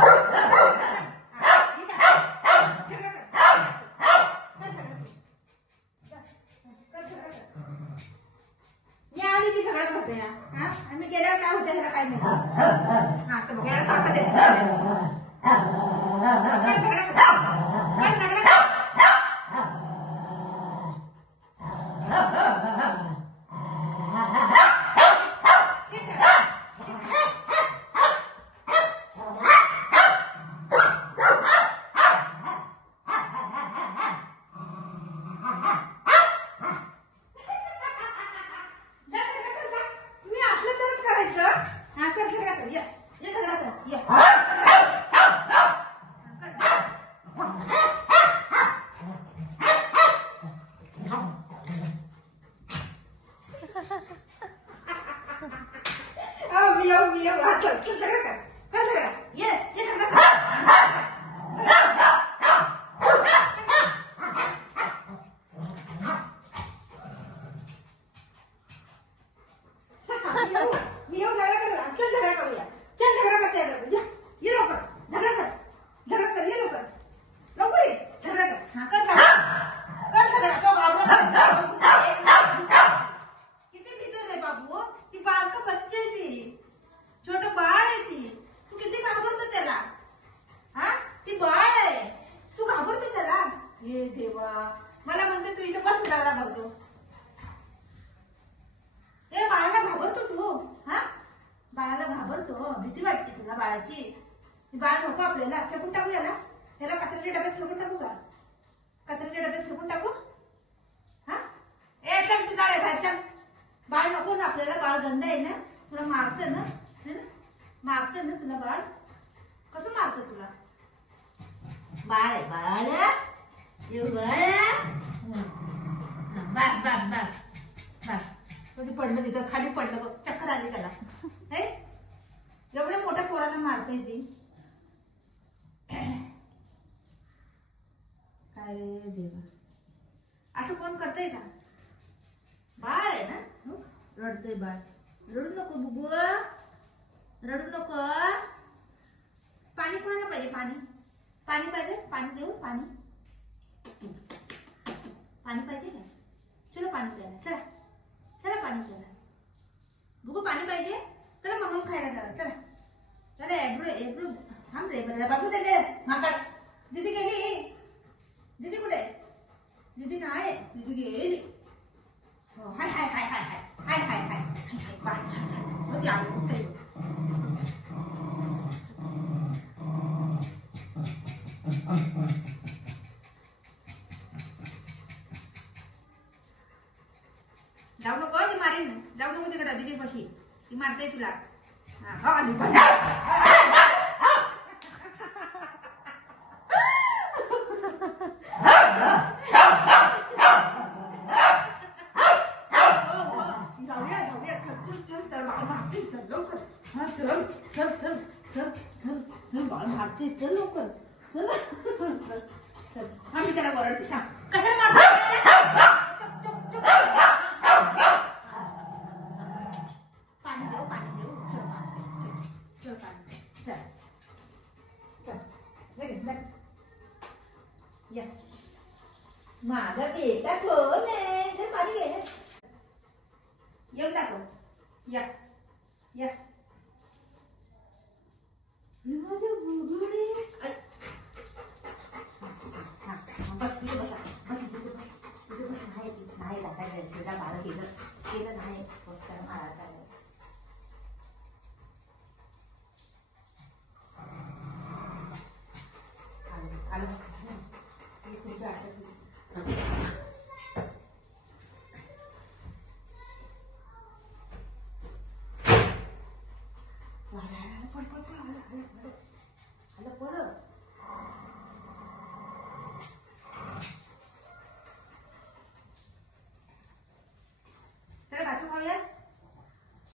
मी आली की झगडा करते हा आम्ही गेल्यावर काय होते त्याला काय माहिती हा तर बघ याला ताकद येते मला म्हणते तू इथे पण झगडा करतो ए बाळाला घाबरतो तू हा बाळाला घाबरतो भीती वाटते तुला बाळाची बाळ नको आपल्याला फेकून टाकू याला याला कचऱ्याच्या डब्यात फेकून टाकू का कचऱ्याच्या डब्यात फेकून टाकू हा ए चल तू जा रे बाहेर चल बाळ नको ना आपल्याला बाळ गंध आहे ना तुला मारतं ना मारतं ना तुला बाळ कसं मारतं तुला बाळ आहे बाळ बस बस बस बस कधी पडलं तिथं खाली पडलं बघ चक्कर आली त्याला एवढ्या मोठ्या पोराला मारता येते काय रे देवा असं कोण करतंय का बाळ आहे ना रडतोय बाळ रडू नको बुबू रडू नको पाणी कोणाला पाहिजे पाणी पाणी पाहिजे पाणी देऊ पाणी पाणी पाहिजे का चलो पाणी प्यायला चला चला पाणी प्यायला बुगू पाणी पाहिजे चला मग खायला चला चला चला एब्रो एब्रो थांब रे बरं बाबू त्याचे माकड दीदी गेली दीदी कुठे दीदी नाही दीदी गेली हो हाय हाय हाय हाय हाय हाय हाय हाय हाय हाय जाऊ नको ती मारीन जाऊ नको तिकडे दीदी पाशी ती मारते तुला मारते चल लवकर चल चल आम्ही त्याला ओरडते कशाला मारते पाणी देऊ चल पाणी चल चल या माझा बेटा कोण